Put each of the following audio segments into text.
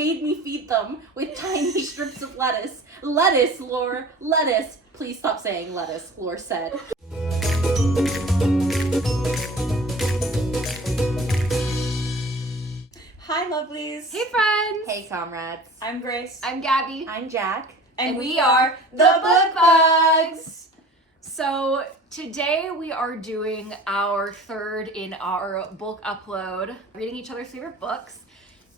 made me feed them with tiny strips of lettuce. Lettuce, Lore, lettuce. Please stop saying lettuce, Lore said. Hi, lovelies. Hey, friends. Hey, comrades. I'm Grace. I'm Gabby. I'm Jack. And we are the Book Bugs. So today we are doing our third in our book upload, reading each other's favorite books.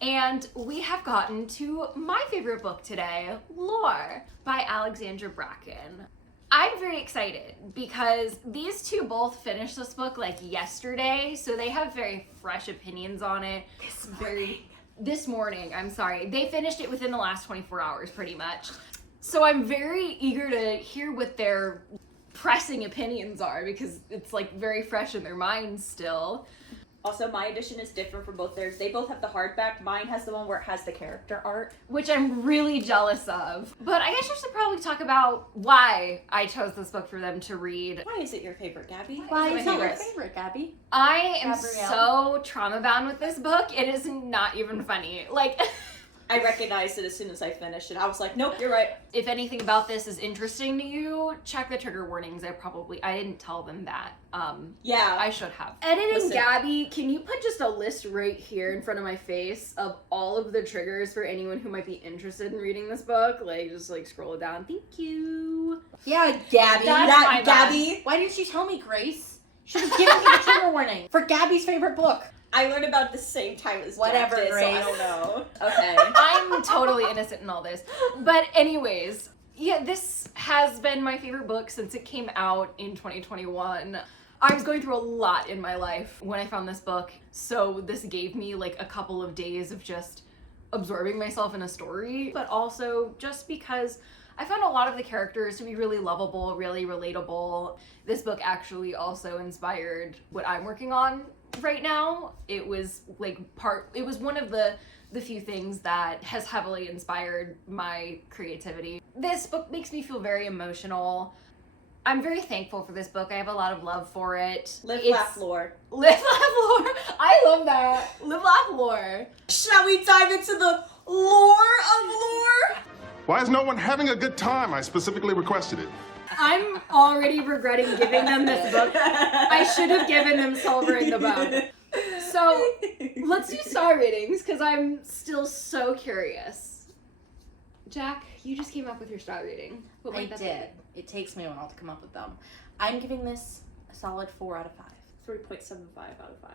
And we have gotten to my favorite book today, Lore by Alexandra Bracken. I'm very excited because these two both finished this book like yesterday, so they have very fresh opinions on it. This morning, I'm sorry. They finished it within the last 24 hours pretty much. So I'm very eager to hear what their pressing opinions are because it's like very fresh in their minds still. Also, my edition is different from both theirs. They both have the hardback. Mine has the one where it has the character art. Which I'm really jealous of. But I guess I should probably talk about why I chose this book for them to read. Why is it your favorite, Gabby? Why It's is my it your favorite. favorite, Gabby? I am Gabrielle. so trauma-bound with this book. It is not even funny. Like... I recognized it as soon as I finished it. I was like, nope, you're right. If anything about this is interesting to you, check the trigger warnings. I didn't tell them that. Yeah. I should have. Editing Listen. Gabby, can you put just a list right here in front of my face of all of the triggers for anyone who might be interested in reading this book? Like, just like scroll it down. Thank you. Yeah, Gabby. That's my bad. Gabby. Why didn't you tell me, Grace? Should have given me the trigger warning for Gabby's favorite book. I learned about the same time as Whatever, Jack did, Grace. so I don't know. Okay. I'm totally innocent in all this. But anyways, yeah, this has been my favorite book since it came out in 2021. I was going through a lot in my life when I found this book, so this gave me like a couple of days of just absorbing myself in a story, but also just because I found a lot of the characters to be really lovable, really relatable. This book actually also inspired what I'm working on right now. It was one of the few things that has heavily inspired my creativity. This book makes me feel very emotional. I'm very thankful for this book. I have a lot of love for it. Live, laugh, lore. Live, laugh, lore. I love that. Live, laugh, lore. Shall we dive into the lore of lore? Why is no one having a good time? I specifically requested it. I'm already regretting giving them this book. I should have given them Silver in the Bone. So, let's do star ratings, because I'm still so curious. Jack, you just came up with your star rating. What I might that did. It takes me a while to come up with them. I'm giving this a solid 4 out of 5. 3.75 out of 5.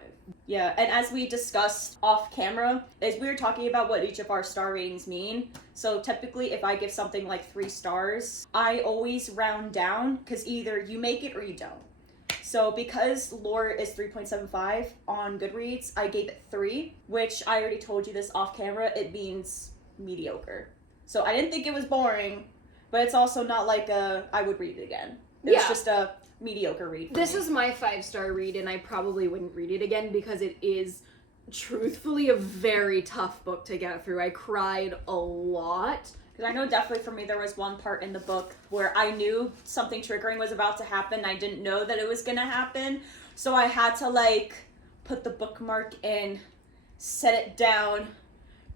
Yeah, and as we discussed off camera, as we were talking about what each of our star ratings mean, so typically if I give something like 3 stars, I always round down, because either you make it or you don't. So because lore is 3.75 on Goodreads, I gave it 3, which I already told you this off camera, it means mediocre. So I didn't think it was boring, but it's also not like I would read it again. It was just a mediocre read. This is my 5-star read, and I probably wouldn't read it again because it is truthfully a very tough book to get through. I cried a lot. Because I know definitely for me there was one part in the book where I knew something triggering was about to happen. I didn't know that it was going to happen. So I had to like put the bookmark in, set it down,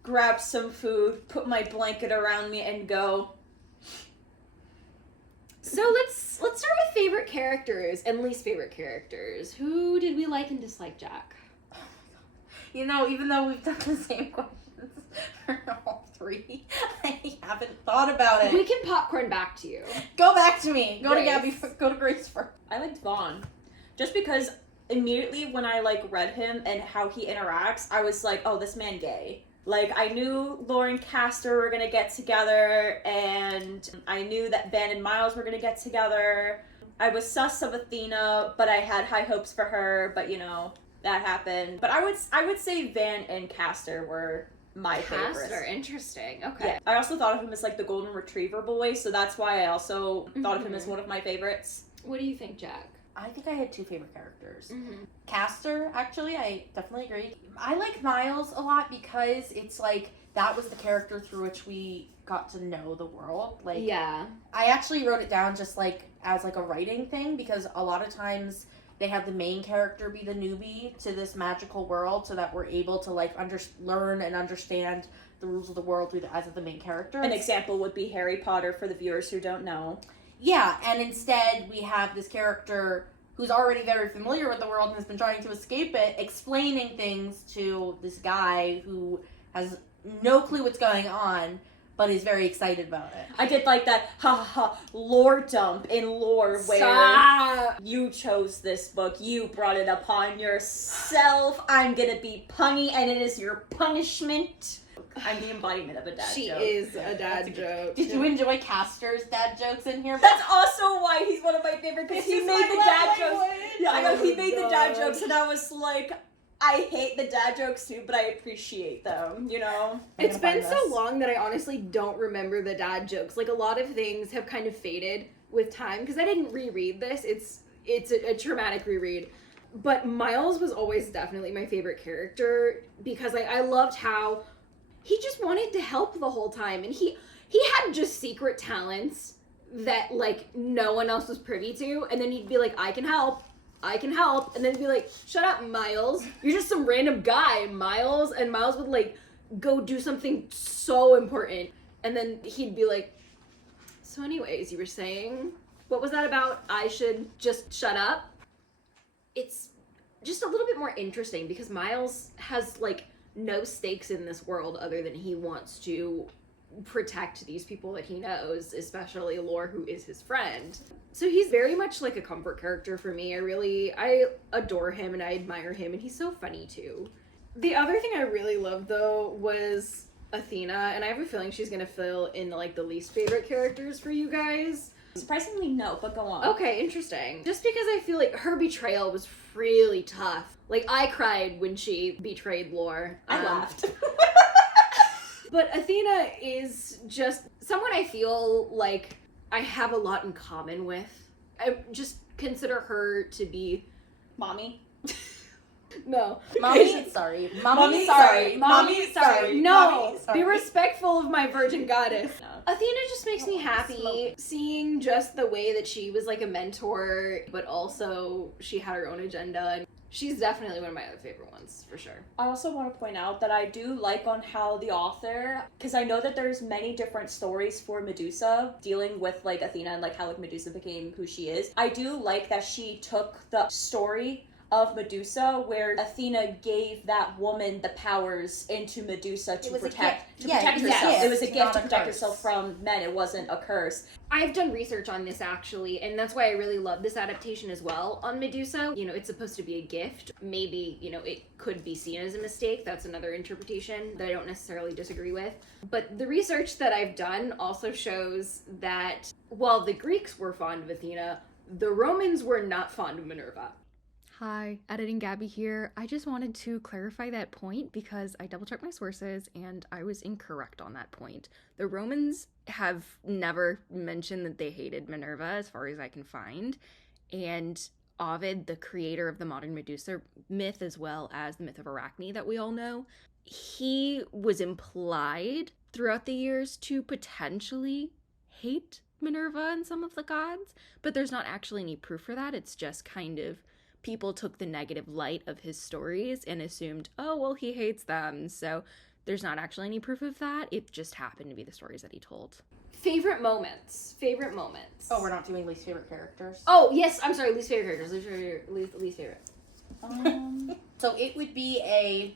grab some food, put my blanket around me and go. So let's start with favorite characters and least favorite characters. Who did we like and dislike, Jack? You know, even though we've done the same questions for all 3, I haven't thought about it. We can popcorn back to you. Go back to me. Go Grace. to Gabby. Go to Grace first. I liked Vaughn. Just because immediately when I like read him and how he interacts, I was like, oh, this man gay. Like, I knew Lauren Castor were gonna get together, and I knew that Van and Miles were gonna get together. I was sus of Athena, but I had high hopes for her, but you know, that happened. But I would say Van and Castor were my favorites. Castor, interesting. Okay. Yeah. I also thought of him as like the golden retriever boy, so that's why I also thought of him as one of my favorites. What do you think, Jack? I think I had 2 favorite characters. Mm-hmm. Castor, actually, I definitely agree. I like Miles a lot because it's like that was the character through which we got to know the world. Like, Yeah. I actually wrote it down just like as like a writing thing because a lot of times they have the main character be the newbie to this magical world so that we're able to like learn and understand the rules of the world through the eyes of the main character. An example would be Harry Potter for the viewers who don't know. Yeah, and instead we have this character who's already very familiar with the world and has been trying to escape it, explaining things to this guy who has no clue what's going on, but is very excited about it. I did like that lore dump in lore where Stop. you chose this book, you brought it upon yourself, I'm gonna be punny, and it is your punishment. I'm the embodiment of a dad She joke. is a dad joke. Did you enjoy Castor's dad jokes in here? That's also why he's one of my favorite, because he It's made my the love dad jokes. language. Yeah, I know, he Oh made my the dad God. jokes, and I was like, I hate the dad jokes too, but I appreciate them, you know? It's I'm gonna been find so this. long that I honestly don't remember the dad jokes. Like, a lot of things have kind of faded with time, because I didn't reread this. It's a traumatic reread. But Miles was always definitely my favorite character, because I loved how he just wanted to help the whole time, and he had just secret talents that, like, no one else was privy to, and then he'd be like, I can help, and then he'd be like, shut up, Miles, you're just some random guy, Miles, and Miles would, like, go do something so important, and then he'd be like, so anyways, you were saying, what was that about? I should just shut up? It's just a little bit more interesting, because Miles has, like, no stakes in this world other than he wants to protect these people that he knows, especially Lore, who is his friend. So he's very much like a comfort character for me. I adore him and I admire him, and he's so funny too. The other thing I really loved though was Athena, and I have a feeling she's gonna fill in like the least favorite characters for you guys. Surprisingly, no, but go on. Okay, interesting. Just because I feel like her betrayal was really tough. Like, I cried when she betrayed Lore. I laughed. But Athena is just someone I feel like I have a lot in common with. I just consider her to be... Mommy. No. Mommy, sorry. Mommy, sorry. Mommy, sorry. No! Mommy, sorry. Be respectful of my virgin goddess. No. Athena just makes me happy seeing just the way that she was like a mentor, but also she had her own agenda. And she's definitely one of my other favorite ones, for sure. I also want to point out that I do like on how the author, because I know that there's many different stories for Medusa dealing with like Athena and like how like Medusa became who she is. I do like that she took the story of Medusa where Athena gave that woman the powers into Medusa to protect it was a herself. gift, It was a gift not to a protect curse. herself from men. It wasn't a curse. I've done research on this actually, and that's why I really love this adaptation as well on Medusa. You know, it's supposed to be a gift. Maybe, you know, it could be seen as a mistake. That's another interpretation that I don't necessarily disagree with. But the research that I've done also shows that while the Greeks were fond of Athena, the Romans were not fond of Minerva. Hi, Editing Gabby here. I just wanted to clarify that point because I double checked my sources and I was incorrect on that point. The Romans have never mentioned that they hated Minerva as far as I can find. And Ovid, the creator of the modern Medusa myth as well as the myth of Arachne that we all know, he was implied throughout the years to potentially hate Minerva and some of the gods, but there's not actually any proof for that. It's just kind of people took the negative light of his stories and assumed, oh, well, he hates them. So there's not actually any proof of that. It just happened to be the stories that he told. Favorite moments. Oh, we're not doing least favorite characters. Oh, yes, I'm sorry, least favorite characters. Least favorite. So it would be a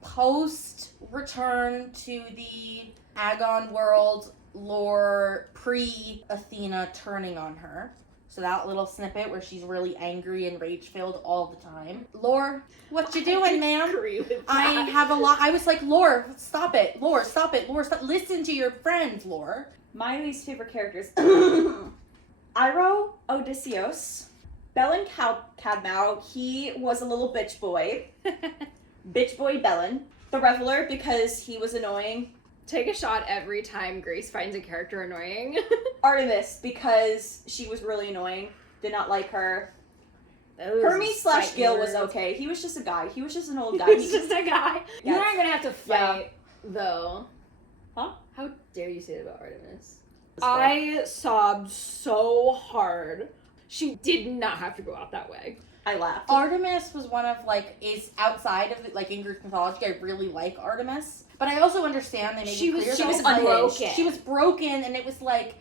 post-return to the Agon world lore pre-Athena turning on her. So that little snippet where she's really angry and rage-filled all the time. Lore, what you doing, ma'am? Agree with that. I have a lot. I was like, Lore, stop it. Lore, stop it. Lore, stop. Listen to your friends, Lore. My least favorite characters. Iroh Odysseus. Belen Cadmau, he was a little bitch boy. Bitch boy Belen. The Reveler, because he was annoying. Take a shot every time Grace finds a character annoying. Artemis, because she was really annoying. Did not like her. Hermes / Gil was okay. He was just a guy. He was just an old guy. He's just a guy. You Yes. aren't gonna have to fight, though. Huh? How dare you say that about Artemis? I I sobbed so hard. She did not have to go out that way. I laughed. Artemis was one of, like, is outside of it, like, in Greek mythology, I really like Artemis. But I also understand they made She it was clear so that it was, like, broken. She was broken, and it was like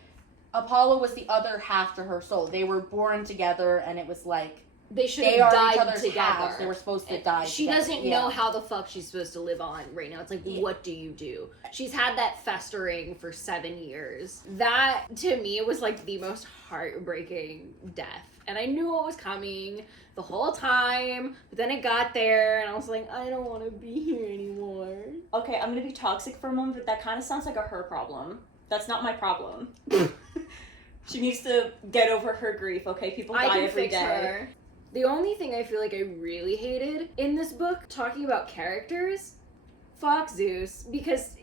Apollo was the other half to her soul. They were born together, and it was like They should they have are each died other's together. halves. They were supposed to die. She together. doesn't Yeah. know how the fuck she's supposed to live on right now. It's like, Yeah. what do you do? She's had that festering for 7 years. That, to me, was like the most heartbreaking death. And I knew it was coming the whole time, but then it got there, and I was like, I don't want to be here anymore. Okay, I'm gonna be toxic for a moment, but that kind of sounds like a her problem. That's not my problem. She needs to get over her grief, okay? People I die can every fix day. her. The only thing I feel like I really hated in this book, talking about characters, fuck Zeus, because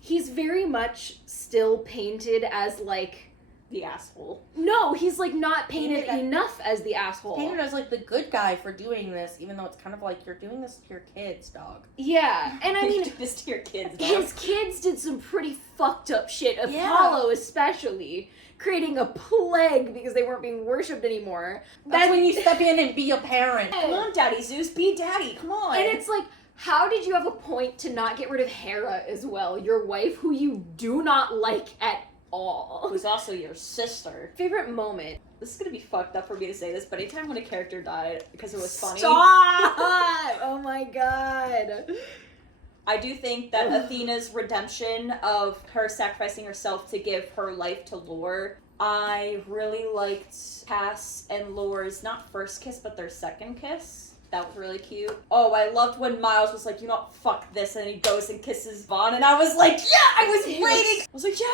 he's very much still painted as, like, The asshole. no, he's, like, not painted Painted- enough as the asshole. Painted as like the good guy for doing this, even though it's kind of like you're doing this to your kids, dog. Yeah, and I mean, Do this to your kids, dog. his kids did some pretty fucked up shit. Yeah. Apollo, especially, creating a plague because they weren't being worshipped anymore. That's when you step in and be a parent. Come on, Daddy Zeus, be daddy, come on. And it's like, how did you have a point to not get rid of Hera as well, your wife, who you do not like at all? Who's also your sister. Favorite moment? This is gonna be fucked up for me to say this, but anytime when a character died because it was funny, Stop! Oh my god. I do think that Athena's redemption of her sacrificing herself to give her life to Lore, I really liked Cass and Lore's not first kiss, but their second kiss. That was really cute. Oh, I loved when Miles was like, you know what, fuck this, and then he goes and kisses Vaughn, and I was like, yeah, I was waiting! I was like, yeah,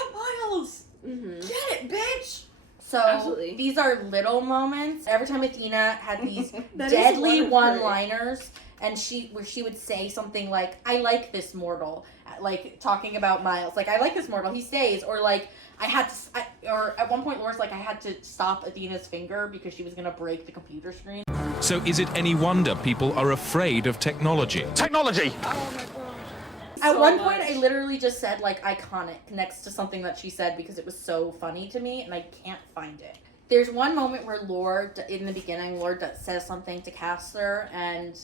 Miles! Mm-hmm. Get it, bitch! So Absolutely. these are little moments. Every time Athena had these That is deadly one of her. one-liners, and she would say something like, "I like this mortal," like talking about Miles, like, "I like this mortal, he stays," or like, or at one point Lore's like, "I had to stop Athena's finger because she was gonna break the computer screen." So is it any wonder people are afraid of technology? Technology! At So one much. point, I literally just said, like, iconic next to something that she said because it was so funny to me, and I can't find it. There's one moment where Lore, in the beginning, Lore says something to Castor and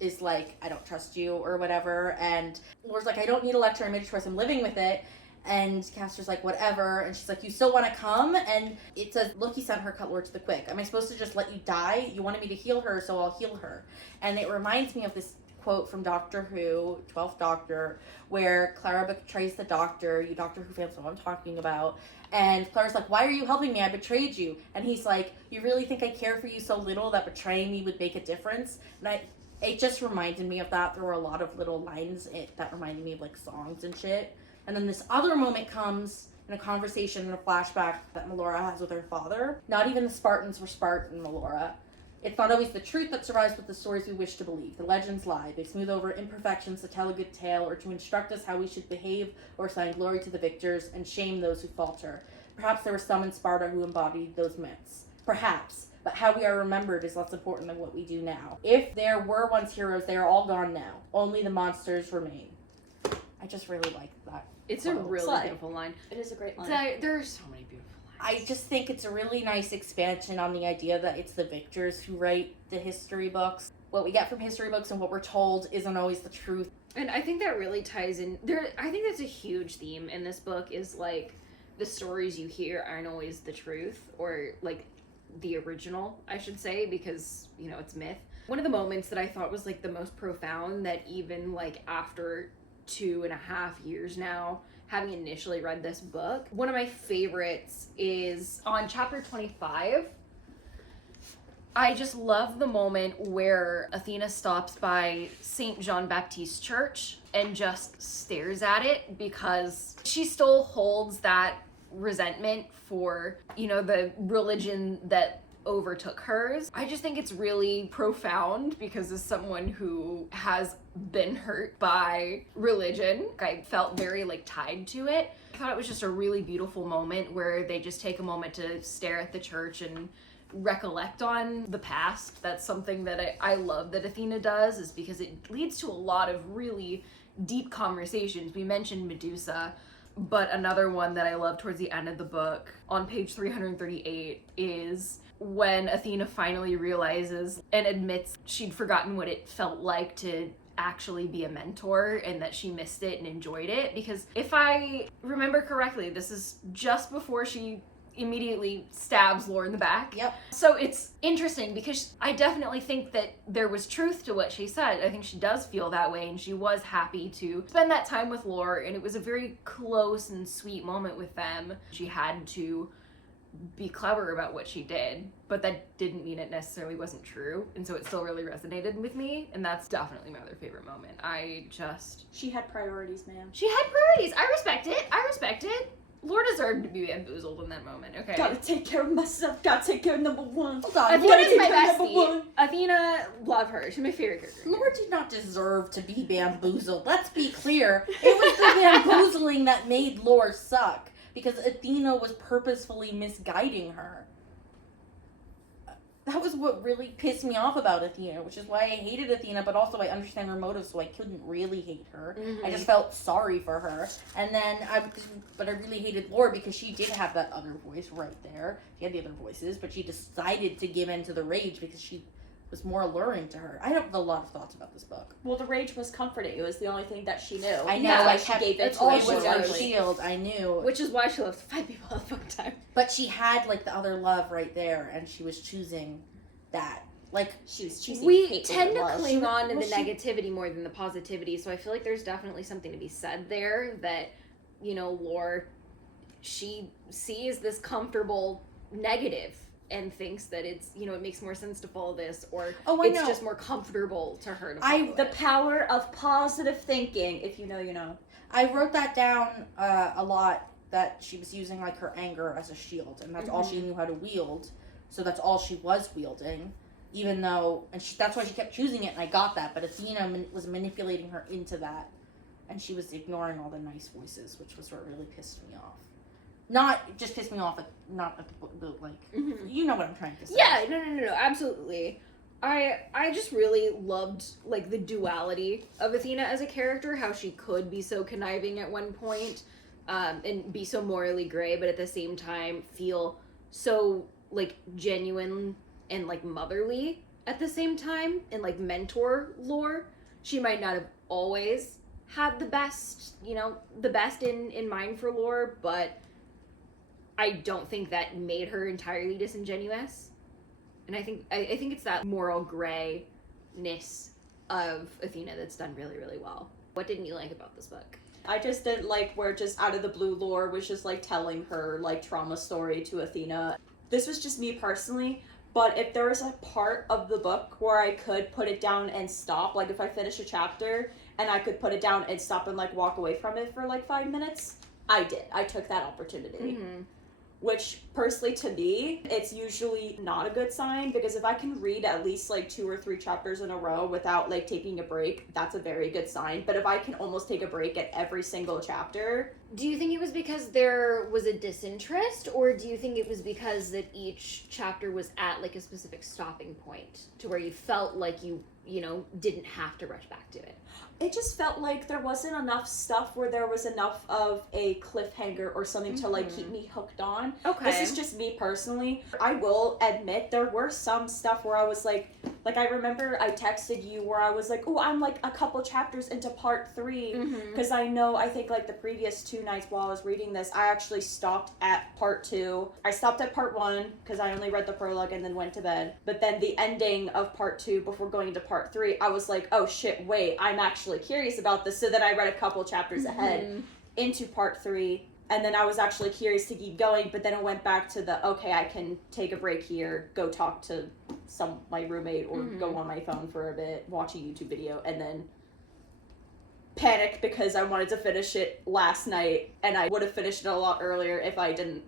is like, "I don't trust you," or whatever, and Lore's like, "I don't need a lecture image choice, I'm living with it." And Castor's like, "Whatever," and she's like, "You still want to come?" And it says, "Loki sent her cut Lore to the quick. Am I supposed to just let you die? You wanted me to heal her, so I'll heal her." And it reminds me of this quote from Doctor Who, 12th Doctor, where Clara betrays the Doctor. You Doctor Who fans know what I'm talking about. And Clara's like, "Why are you helping me? I betrayed you." And he's like, "You really think I care for you so little that betraying me would make a difference?" And it just reminded me of that. There were a lot of little lines that reminded me of, like, songs and shit. And then this other moment comes in a conversation and a flashback that Melora has with her father. Not even the Spartans were Spartan, Melora. It's not always the truth that survives, but the stories we wish to believe. The legends lie. They smooth over imperfections to tell a good tale, or to instruct us how we should behave, or assign glory to the victors and shame those who falter. Perhaps there were some in Sparta who embodied those myths. Perhaps. But how we are remembered is less important than what we do now. If there were once heroes, they are all gone now. Only the monsters remain. I just really like that. It's a really Slide. beautiful line. It is a great line. There are so many beautiful lines. I just think it's a really nice expansion on the idea that it's the victors who write the history books. What we get from history books and what we're told isn't always the truth. And I think that really ties in there. I think that's a huge theme in this book, is like the stories you hear aren't always the truth, or like the original, I should say, because, you know, it's myth. One of the moments that I thought was like the most profound, that even like after 2.5 years now, having initially read this book, one of my favorites is On chapter 25, I just love the moment where Athena stops by St. John Baptiste Church and just stares at it, because she still holds that resentment for, you know, the religion that overtook hers. I just think it's really profound, because as someone who has been hurt by religion, I felt very like tied to it. I thought it was just a really beautiful moment where they just take a moment to stare at the church and recollect on the past. That's something that I love that Athena does, is because it leads to a lot of really deep conversations. We mentioned Medusa, But another one that I love towards the end of the book, on page 338, is when Athena finally realizes and admits she'd forgotten what it felt like to actually be a mentor and that she missed it and enjoyed it. Because if I remember correctly, this is just before she immediately stabs Lore in the back. Yep. So it's interesting because I definitely think that there was truth to what she said. I think she does feel that way, and she was happy to spend that time with Lore, and it was a very close and sweet moment with them. She had to be clever about what she did, but that didn't mean it necessarily wasn't true, and so it still really resonated with me, and that's definitely my other favorite moment. She had priorities, man. She had priorities. I respect it. Lore deserved to be bamboozled in that moment, okay? Gotta take care of myself. Gotta take care of number one. Hold on. Athena's Lord, my you're number bestie. one. Athena, love her. She's my favorite character. Lore did not deserve to be bamboozled. Let's be clear. It was the bamboozling that made Lore suck, because Athena was purposefully misguiding her. That was what really pissed me off about Athena, which is why I hated Athena, but also I understand her motives, so I couldn't really hate her. I just felt sorry for her. And then I really hated Lore because she did have that other voice right there. She had the other voices, but she decided to give in to the rage because she was more alluring to her. I have a lot of thoughts about this book. Well, the rage was comforting. It was the only thing that she knew. I know. That's why I she kept, gave it that's to all it she was her willingly. shield. I knew. Which is why she loves to fight people all the fucking time. But she had, like, the other love right there, and she was choosing that. Like, She was choosing We hate tend over to love. cling on to the Was she- negativity more than the positivity, so I feel like there's definitely something to be said there that, you know, Lore, she sees this comfortable negative and thinks that it's, you know, it makes more sense to follow this, or Oh, I it's know. just more comfortable to her to I- follow The it. power of positive thinking. If you know, you know. I wrote that down a lot, that she was using, like, her anger as a shield, and that's all she knew how to wield, so that's all she was wielding, even though, and that's why she kept choosing it, and I got that, but Athena was manipulating her into that, and she was ignoring all the nice voices, which was what really pissed me off. Not just pissed me off, not at the like, you know what I'm trying to say. Yeah, no, absolutely. I just really loved, like, the duality of Athena as a character, how she could be so conniving at one point, and be so morally gray, but at the same time feel so, like, genuine and, like, motherly at the same time, and, like, mentor Lore. She might not have always had the best, you know, the best in mind for Lore, but I don't think that made her entirely disingenuous. And I think it's that moral grayness of Athena that's done really, really well. What didn't you like about this book? I just didn't like where just out of the blue Lore was just like telling her like trauma story to Athena. This was just me personally, but if there was a part of the book where I could put it down and stop, like if I finish a chapter and I could put it down and stop and like walk away from it for like 5 minutes, I did. I took that opportunity. Which, personally, to me, it's usually not a good sign, because if I can read at least, like, 2 or 3 chapters in a row without, like, taking a break, that's a very good sign. But if I can almost take a break at every single chapter... Do you think it was because there was a disinterest, or do you think it was because that each chapter was at, like, a specific stopping point to where you felt like you know, didn't have to rush back to it? It just felt like there wasn't enough stuff where there was enough of a cliffhanger or something to, like, keep me hooked on. Okay. This is just me personally. I will admit there were some stuff where I was like I remember I texted you where I was like, oh, I'm like a couple chapters into part 3, because I think like the previous 2 nights while I was reading this, I actually stopped at part 2. I stopped at part 1 because I only read the prologue and then went to bed. But then the ending of part 2 before going into part 3, I was like, oh shit, wait, I'm actually curious about this. So then I read a couple chapters ahead into part 3. And then I was actually curious to keep going, but then it went back to the, okay, I can take a break here, go talk to my roommate, or go on my phone for a bit, watch a YouTube video, and then panic because I wanted to finish it last night, and I would have finished it a lot earlier if I didn't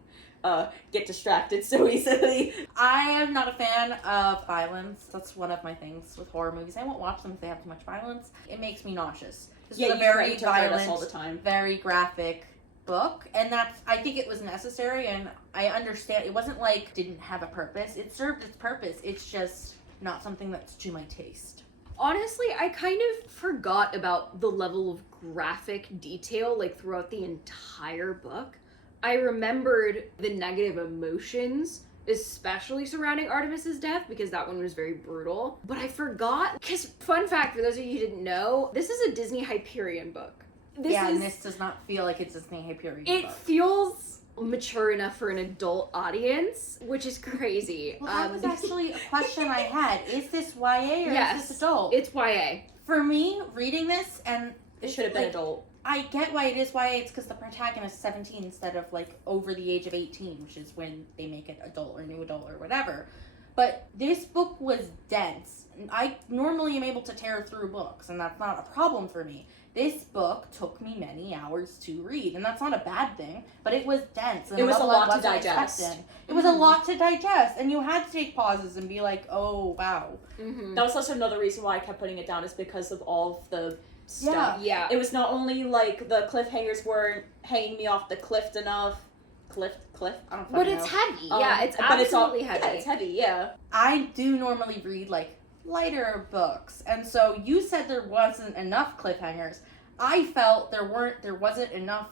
get distracted so easily. I am not a fan of violence. That's one of my things with horror movies. I won't watch them if they have too much violence. It makes me nauseous. This was a very violent, all the time. very graphic book, and I think it was necessary, and I understand it wasn't like it didn't have a purpose. It served its purpose. It's just not something that's to my taste. Honestly, I kind of forgot about the level of graphic detail, like, throughout the entire book. I remembered the negative emotions, especially surrounding Artemis's death, because that one was very brutal. But I forgot, because, fun fact, for those of you who didn't know, this is a Disney Hyperion book. And this does not feel like it's Disney Hyperion. It book. feels mature enough for an adult audience, which is crazy. Well, that was actually a question I had. Is this YA or is this adult? It's YA. For me, reading this, and It should have been like, adult. I get why it is YA. It's because the protagonist is 17 instead of like over the age of 18, which is when they make it adult or new adult or whatever. But this book was dense. I normally am able to tear through books, and that's not a problem for me. This book took me many hours to read, and that's not a bad thing, but it was dense. And It was a lot to wasn't digest. expecting. It was a lot to digest, and you had to take pauses and be like, oh, wow. Mm-hmm. That was also another reason why I kept putting it down, is because of all of the stuff. Yeah. It was not only like the cliffhangers weren't hanging me off the cliff enough. Cliff? I don't fucking But know. it's heavy. Um, Yeah, it's but it's all- absolutely heavy. Yeah, it's heavy, yeah. I do normally read like lighter books, and so you said there wasn't enough cliffhangers. I felt there wasn't enough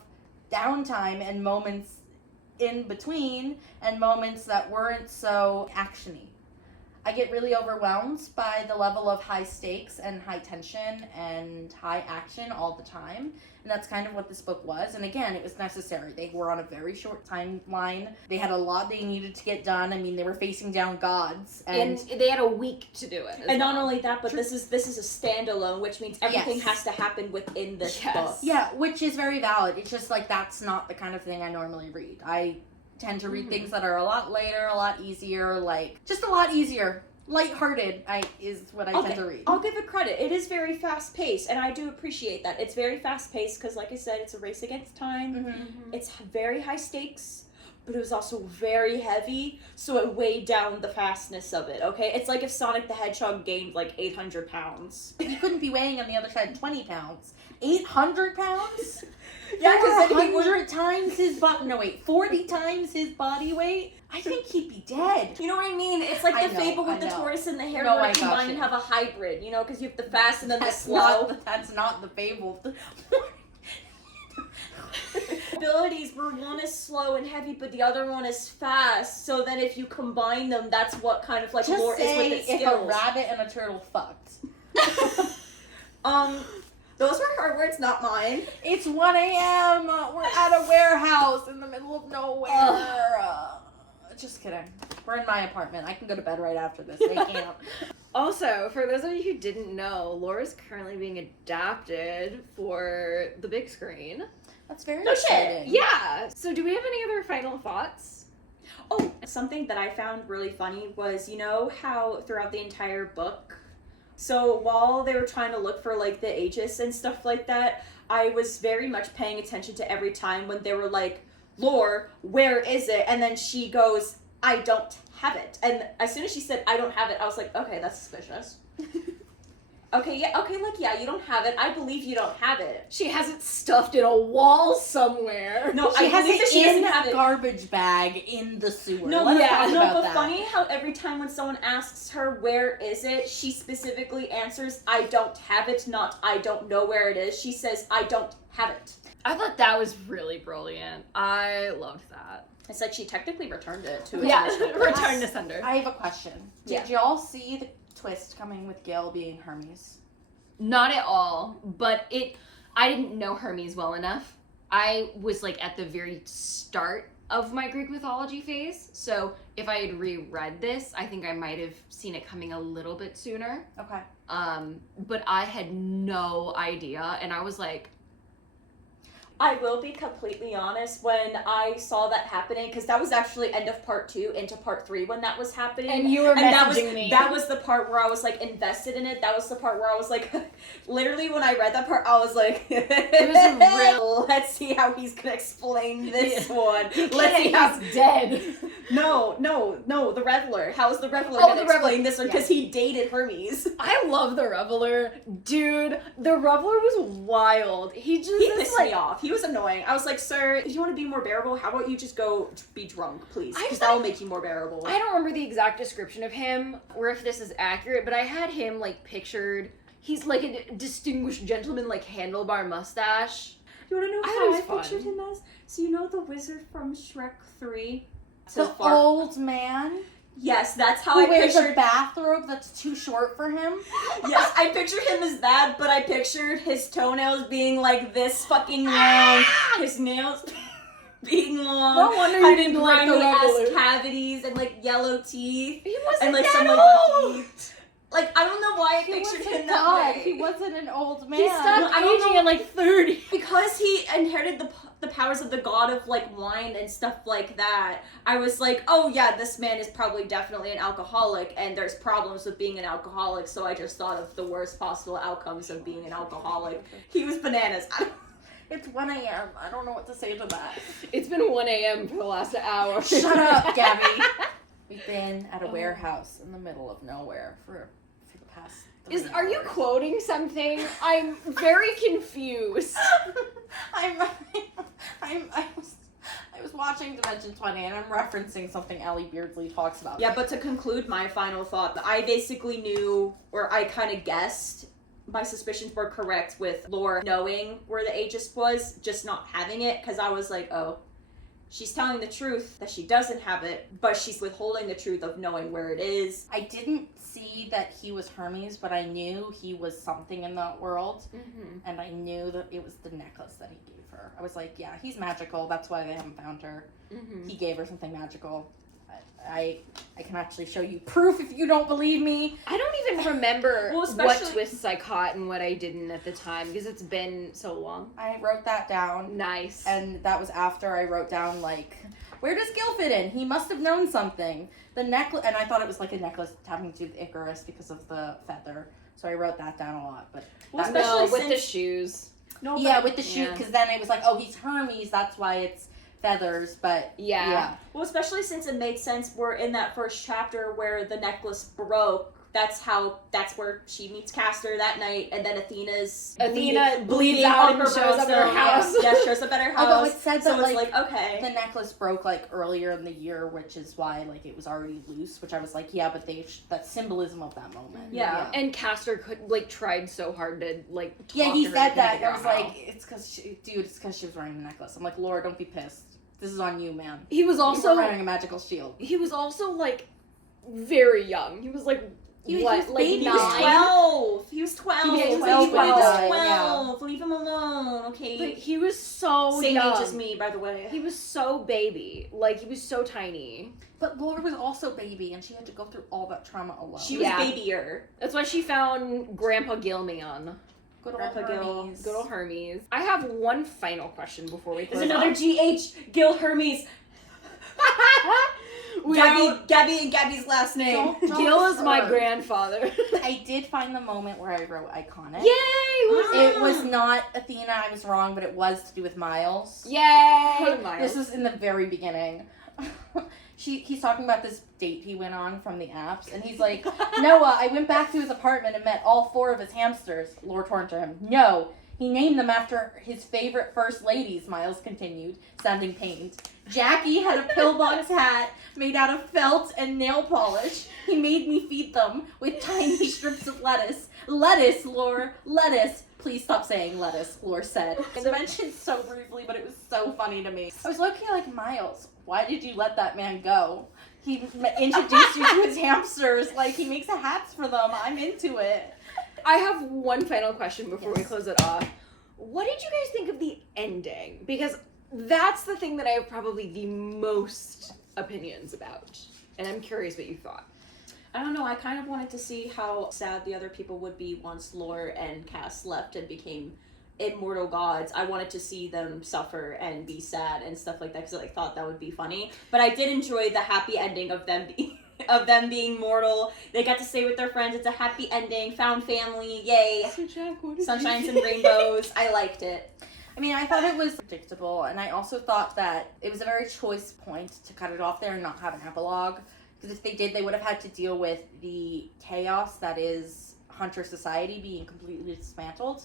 downtime and moments in between, and moments that weren't so actiony. I get really overwhelmed by the level of high stakes and high tension and high action all the time. And that's kind of what this book was. And again, it was necessary. They were on a very short timeline. They had a lot they needed to get done. I mean, they were facing down gods. And they had a week to do it. And not only that, but this is a standalone, which means everything Yes. has to happen within this Yes. book. Yeah, which is very valid. It's just like that's not the kind of thing I normally read. I tend to read Mm-hmm. things that are a lot later, a lot easier, like just a lot easier. Lighthearted is what I tend to read. I'll give it credit. It is very fast paced, and I do appreciate that. It's very fast paced because, like I said, it's a race against time. Mm-hmm. It's very high stakes, but it was also very heavy, so it weighed down the fastness of it. Okay, it's like if Sonic the Hedgehog gained like 800 pounds. He couldn't be weighing on the other side 20 pounds. 800 pounds? Yeah, because then he 100 times his body. No, wait, 40 times his body weight? I think he'd be dead. You know what I mean? It's like I the know, fable I with the know. tortoise and the hare No, where I they combine gotcha. and have a hybrid, you know, because you have the fast and then That's the slow. that's not the fable. Abilities where one is slow and heavy, but the other one is fast. So then if you combine them, that's what kind of like Just lore is say with its if skills. a rabbit and a turtle fucked. Those were her words, not mine. It's 1 a.m. We're at a warehouse in the middle of nowhere. Just kidding. We're in my apartment. I can go to bed right after this. They can't. Also, for those of you who didn't know, Laura's currently being adapted for the big screen. That's very No shit. exciting. Yeah. So do we have any other final thoughts? Oh, something that I found really funny was, you know how throughout the entire book, so while they were trying to look for like the Aegis and stuff like that, I was very much paying attention to every time when they were like, Lore, where is it? And then she goes, I don't have it. And as soon as she said, I don't have it, I was like, okay, that's suspicious. Okay, you don't have it. I believe you don't have it. She has it stuffed in a wall somewhere. No, She I has believe that it she doesn't in have a it. garbage bag in the sewer. No, Let's yeah, talk no, about but that. funny how every time when someone asks her where is it, she specifically answers, I don't have it, not I don't know where it is. She says, I don't have it. I thought that was really brilliant. I loved that. I said she technically returned it to its Yeah, original place. return to sender. I have a question. Did y'all see the twist coming with Gil being Hermes? Not at all, but I didn't know Hermes well enough. I was like at the very start of my Greek mythology phase, so if I had reread this, I think I might have seen it coming a little bit sooner. Okay. But I had no idea, and I was like, I will be completely honest, when I saw that happening, because that was actually end of part 2 into part 3 when that was happening. And you were messaging me. That was the part where I was like invested in it. That was the part where I was like, literally when I read that part, I was like, it was a real. let's see how he's gonna explain this one. Let's see how. He's dead. No, the Reveler. How is the Reveler Oh, gonna the Reveler. explain this one? Because he dated Hermes. I love the Reveler. Dude, the Reveler was wild. He just He is pissed like, me off. He he was annoying. I was like, sir, if you want to be more bearable, how about you just go be drunk, please? I Because just that will make you more bearable. I don't remember the exact description of him, or if this is accurate, but I had him, like, pictured. He's like a distinguished gentleman, like, handlebar mustache. You want to know I how I thought it was pictured fun. him as? So you know the wizard from Shrek 3? The old man Yes, that's how who I wears a pictured. bathrobe that's too short for him. Yes, I pictured him as that, but I pictured his toenails being like this fucking long, his nails being long, No wonder you having didn't like the grimy-ass regular. cavities and like yellow teeth He wasn't and like that some like old! buck teeth. Like I don't know why I He pictured wasn't him that God. way. He wasn't an old man. He stopped I don't aging know. at, like, 30. Because he inherited the powers of the god of like wine and stuff like that. I was like, oh yeah, this man is probably definitely an alcoholic, and there's problems with being an alcoholic. So I just thought of the worst possible outcomes of being an alcoholic. He was bananas. It's 1 a.m. I don't know what to say to that. It's been 1 a.m. for the last hour. Shut up, Gabby. We've been at a warehouse in the middle of nowhere for the past 3 Are you hours. quoting something? I'm very confused. I was watching Dimension 20 and I'm referencing something Ellie Beardsley talks about. Yeah, but to conclude my final thought, I basically knew, or I kind of guessed, my suspicions were correct with Lore knowing where the Aegis was, just not having it, because I was like, oh, she's telling the truth that she doesn't have it, but she's withholding the truth of knowing where it is. I didn't see that he was Hermes, but I knew he was something in that world, and I knew that it was the necklace that he gave her. I was like, yeah, he's magical, that's why they haven't found her. He gave her something magical. I can actually show you proof if you don't believe me. I don't even remember Well, what especially- twists I caught and what I didn't at the time because it's been so long. I wrote that down. Nice. And that was after I wrote down, like, where does Gil fit in? He must have known something. The necklace, and I thought it was like a necklace having to do with Icarus because of the feather. So I wrote that down a lot. But Well, that- especially no, with the since- shoes. No, yeah, but- with the shoot, yeah. because then it was like, oh, he's Hermes, that's why it's feathers. But Yeah. Well, especially since it made sense, we're in that first chapter where the necklace broke. That's where she meets Castor that night, and then Athena bleeds out and shows up at her house. Yeah, shows up at her house. Although it said so that, it's like, okay. the necklace broke like earlier in the year, which is why like it was already loose. Which I was like, yeah, but that's symbolism of that moment. Yeah. And Castor tried so hard to like. Talk Yeah, he to her said to that. figure And I was out how. like, it's because she was wearing a necklace. I'm like, Laura, don't be pissed. This is on you, man. He was You also were wearing a magical shield. he was also like very young. He was like He was like baby. He was 9. 12. He was 12. He was He 12 was when he died, 12. Leave him alone, okay? Like he was so Same young. age as me, by the way. He was so baby. Like he was so tiny. But Laura was also baby, and she had to go through all that trauma alone. She was Yeah. babyer. That's why she found Grandpa Gilman. Good old Grandpa Gil. Hermes. Good old Hermes. I have one final question before we There's close another out. GH, Gil Hermes. Gabby and Gabby's last name. Don't Gil is my her. grandfather. I did find the moment where I wrote iconic. Yay! It was not Athena, I was wrong, but it was to do with Miles. Yay! This was in the very beginning. He's talking about this date he went on from the apps, and he's like, Noah, I went back to his apartment and met all 4 of his hamsters. Lore turned to him. No, he named them after his favorite first ladies, Miles continued, sounding pained. Jackie had a pillbox hat made out of felt and nail polish. He made me feed them with tiny strips of lettuce. Lettuce, Lore, lettuce. Please stop saying lettuce, Lore said. It's mentioned so briefly, but it was so funny to me. I was looking like, Miles, why did you let that man go? He introduced you to his hamsters. Like, he makes hats for them. I'm into it. I have one final question before we Yes. close it off. What did you guys think of the ending? Because that's the thing that I have probably the most opinions about. And I'm curious what you thought. I don't know, I kind of wanted to see how sad the other people would be once Lore and Cass left and became immortal gods. I wanted to see them suffer and be sad and stuff like that because I thought that would be funny. But I did enjoy the happy ending of them being mortal. They got to stay with their friends. It's a happy ending. Found family. Yay. So Jack, what did Sunshines you and rainbows. I liked it. I mean, I thought it was predictable, and I also thought that it was a very choice point to cut it off there and not have an epilogue. Because if they did, they would have had to deal with the chaos that is Hunter society being completely dismantled.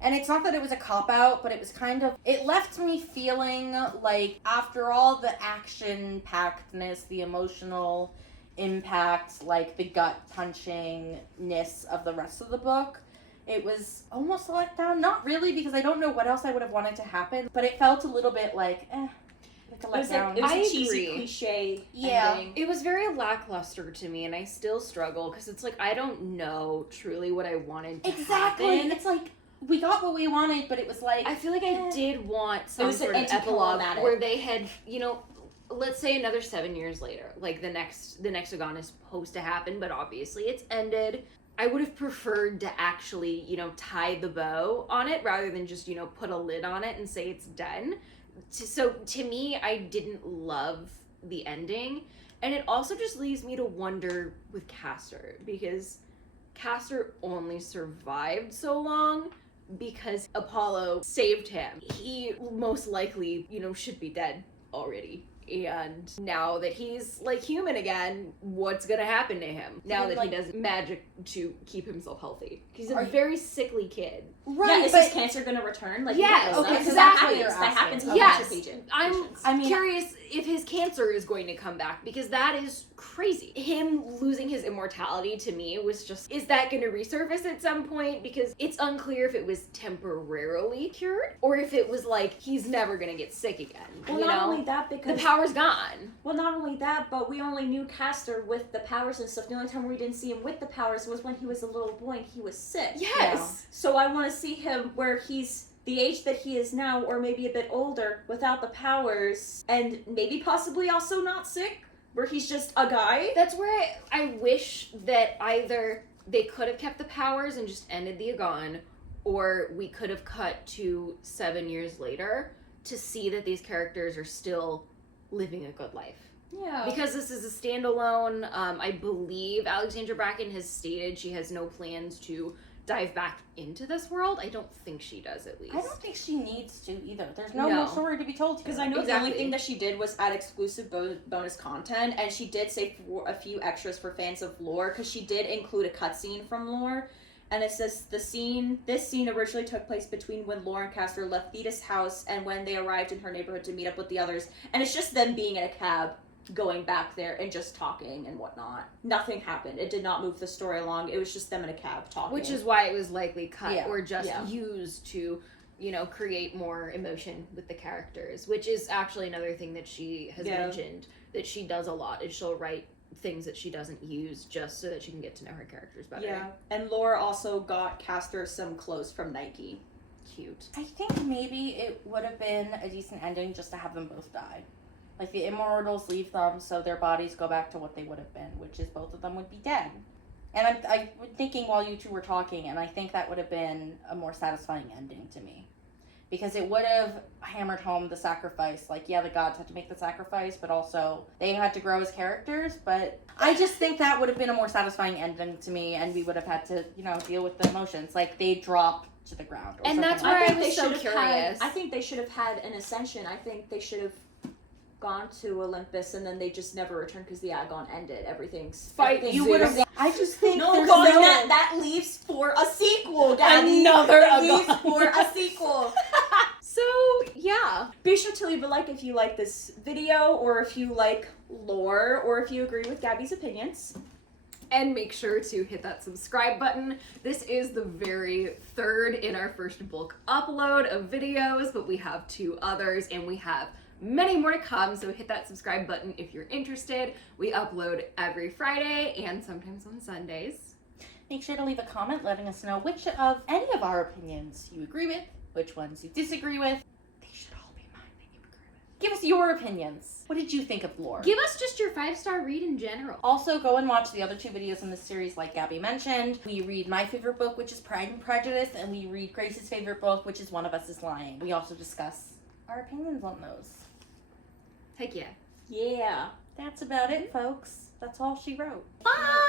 And it's not that it was a cop-out, but it was kind of... It left me feeling like after all the action-packedness, the emotional impact, like the gut-punchingness of the rest of the book, it was almost a letdown. Not really, because I don't know what else I would have wanted to happen, but it felt a little bit like, like a letdown. It was I a cheesy, agree. cliche Yeah. ending. It was very lackluster to me, and I still struggle because it's like I don't know truly what I wanted to Exactly. happen. It's like, we got what we wanted, but it was like... I feel like I did want some was an sort of epilogue anticlimactic. where they had, you know, let's say another 7 years later, like the next Agon is supposed to happen, but obviously it's ended. I would have preferred to actually, you know, tie the bow on it rather than just, you know, put a lid on it and say it's done. So to me, I didn't love the ending. And it also just leaves me to wonder with Castor, because Castor only survived so long because Apollo saved him. He most likely, you know, should be dead already. And now that he's like human again, what's gonna happen to him now that he does magic to keep himself healthy? He's a very sickly kid. Right, Yeah, is but... his cancer gonna return? Like, Yes, yeah, okay, because exactly. that happens with Yes, cancer patients. I'm mean- curious if his cancer is going to come back, because that is crazy. Him losing his immortality to me was just, is that going to resurface at some point? Because it's unclear if it was temporarily cured or if it was like he's never going to get sick again. Well, you not know, only that, the because power's gone. well, not only that, but we only knew Castor with the powers and stuff. The only time we didn't see him with the powers was when he was a little boy and he was sick. Yes. So I want to see him where he's the age that he is now, or maybe a bit older, without the powers, and maybe possibly also not sick, where he's just a guy. That's where I wish that either they could have kept the powers and just ended the Agon, or we could have cut to 7 years later to see that these characters are still living a good life. Yeah. Because this is a standalone, I believe Alexandra Bracken has stated she has no plans to dive back into this world. I don't think she does, at least. I don't think she needs to either. There's no No. more story to be told here. Because I know the Exactly. only thing that she did was add exclusive bonus content, and she did say for a few extras for fans of Lore, because she did include a cutscene from Lore, and it says this scene originally took place between when Lore and Castor left Thetis' house and when they arrived in her neighborhood to meet up with the others, and it's just them being in a cab, going back there and just talking and whatnot. Nothing happened. It did not move the story along. It was just them in a cab talking. Which is why it was likely cut Yeah. or just Yeah. used to, you know, create more emotion with the characters, which is actually another thing that she has mentioned that she does a lot, is she'll write things that she doesn't use just so that she can get to know her characters better. Yeah. And Lore also got Castor some clothes from Nike. Cute. I think maybe it would have been a decent ending just to have them both die. Like, the Immortals leave them so their bodies go back to what they would have been, which is both of them would be dead. And I'm thinking while you two were talking, and I think that would have been a more satisfying ending to me. Because it would have hammered home the sacrifice. Like, yeah, the gods had to make the sacrifice, but also they had to grow as characters. But I just think that would have been a more satisfying ending to me, and we would have had to, you know, deal with the emotions. Like, they dropped to the ground. Or And that's something where like I was so curious. I think they should have had an ascension. I think they should have gone to Olympus and then they just never returned because the Agon ended. Everything's You would have. I just think No, there's God, no. that leaves for a sequel, Gabby. Another It Agon. leaves for a sequel. So, yeah. Be sure to leave a like if you like this video, or if you like Lore, or if you agree with Gabby's opinions. And make sure to hit that subscribe button. This is the very third in our first bulk upload of videos, but we have 2 others and we have many more to come, so hit that subscribe button if you're interested. We upload every Friday and sometimes on Sundays. Make sure to leave a comment letting us know which of any of our opinions you agree with, which ones you disagree with. They should all be mine that you agree with. Give us your opinions. What did you think of Lore? Give us just your 5-star read in general. Also, go and watch the other 2 videos in this series like Gabby mentioned. We read my favorite book, which is Pride and Prejudice, and we read Grace's favorite book, which is One of Us is Lying. We also discuss our opinions on those. Heck yeah. Yeah. That's about it, folks. That's all she wrote. Bye!